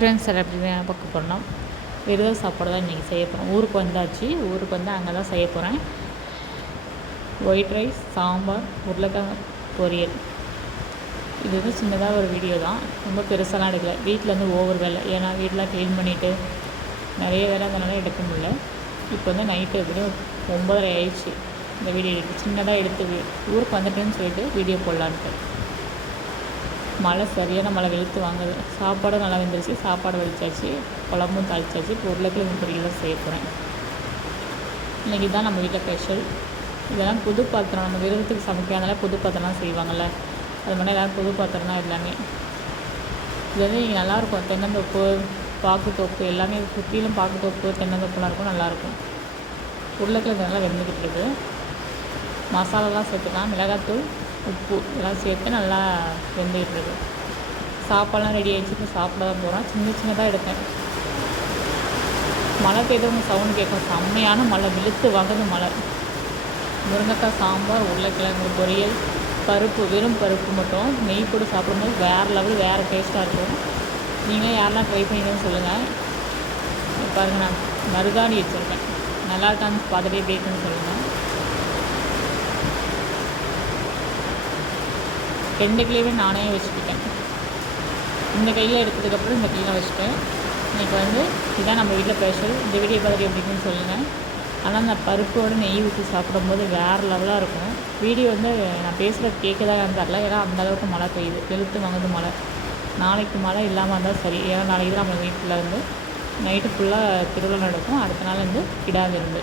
Friends எல்லாம் எப்படி பார்க்க போகிறோம்னா விரத சாப்பாடு தான் இன்றைக்கி செய்ய போகிறோம். ஊருக்கு வந்தாச்சு. ஊருக்கு வந்து அங்கே தான் செய்ய போகிறேன். ஒயிட் ரைஸ், சாம்பார், உருளைக்கிழங்கு பொரியல். இது வந்து சின்னதாக ஒரு வீடியோ தான், ரொம்ப பெருசாலாம் எடுக்கல. வீட்டில் வந்து ஓவர் வேலை, ஏன்னா வீட்டெலாம் க்ளீன் பண்ணிவிட்டு நிறைய வேலை அதனால எடுக்க முடியல. இப்போ வந்து நைட்டு எப்படியும் 9:30 ஆயிடுச்சு. இந்த வீடியோ எடுத்து சின்னதாக எடுத்து ஊருக்கு வந்துட்டேன்னு சொல்லிட்டு வீடியோ போடலான்ட்டு. மழை சரியான மழை வெளுத்து வாங்குது. சாப்பாடும் நல்லா வெந்துருச்சு. சாப்பாடு வடிச்சாச்சு, குழம்பும் தாளிச்சாச்சு. இப்போ உருளைக்கிழங்கு பொரியல் தான் செய்ய போகிறேன். இன்றைக்கி தான் நம்ம வீட்டில் ஸ்பெஷல். இதெல்லாம் புது பாத்திரம், நம்ம விரதத்துக்கு சமைக்காதனால புது பாத்திரம்லாம் செய்வாங்கள்ல, அது மாதிரி எல்லோரும் புது பாத்திரம் தான் எல்லாமே. இது வந்து இங்கே நல்லாயிருக்கும். தென்னந்தோப்பு, பாக்குத்தோப்பு எல்லாமே சுற்றிலும் பாக்குத்தோப்பு, தென்னந்தோப்புலாம் இருக்கும், நல்லாயிருக்கும். உருளைக்கிழங்கு நல்லா வெந்துக்கிட்டு இருக்குது. மசாலாலாம் சேர்த்துக்கலாம். மிளகாத்தூள், உப்பு இதெல்லாம் சேர்த்து நல்லா வெந்துக்கிட்டு இருக்கு. சாப்பாடெலாம் ரெடி ஆகிடுச்சு. இப்போ சாப்பிட தான் போகிறேன். சின்னதாக எடுத்தேன். மழை பெய்தவங்க சவுண்டு கேட்கும். செம்மையான மழை, வெளுத்து வாங்குது மழை. முருங்கைக்காய் சாம்பார், உருளைக்கிழங்கு பொரியல், பருப்பு, வெறும் பருப்பு மட்டும் நெய் போட்டு சாப்பிடும்போது வேறு லெவல், வேறு டேஸ்ட்டாக இருக்கும். நீங்கள் யாரெல்லாம் ட்ரை பண்ணிங்கன்னு சொல்லுங்கள். பாருங்கள், நான் மருதாணி வச்சுருக்கேன். நல்லா இருக்கான்னு பார்த்துட்டே எப்படி இருக்குன்னு சொல்லுங்கள். 2 கிலோவே நானே வச்சுக்கிட்டேன். இந்த கையில் எடுத்ததுக்கப்புறம் இந்த கையில் வச்சுட்டேன். இன்றைக்கி வந்து இதுதான் நம்ம வீட்டில் ஸ்பெஷல். இந்த வீடியோ பார்த்துட்டு எப்படின்னு சொல்லுங்கள். ஆனால் அந்த பருப்போடு நெய் ஊற்றி சாப்பிடும்போது வேறு லெவலாக இருக்கும். வீடியோ வந்து நான் பேசுகிறது கேட்குதான்னு தரல, ஏன்னா அந்தளவுக்கு மழை பெய்யுது, வெளுத்து வாங்குது மழை. நாளைக்கு மழை இல்லாமல் இருந்தால் சரி, ஏன்னா நாளைக்கு தான் நம்ம வீட்டில் வந்து நைட்டு ஃபுல்லாக திருவிழா நடக்கும். அடுத்த நாள் வந்து கிடா விருந்து.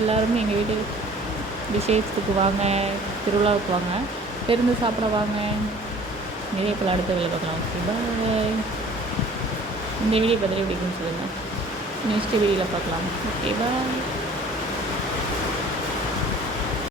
எல்லோருமே எங்கள் வீட்டு விசேஷத்துக்கு வாங்க, திருவிழாவுக்கு வாங்க, விருந்து சாப்பிட வாங்க. நிறைய பேர் அடுத்த வேலை பார்க்கலாம். ஓகே, பாய். இந்த வீடியோ பார்த்துட்டு எப்படின்னு சொல்லுங்கள். நெக்ஸ்ட் வீடியோவில் பார்க்கலாம். ஓகே, பாய்.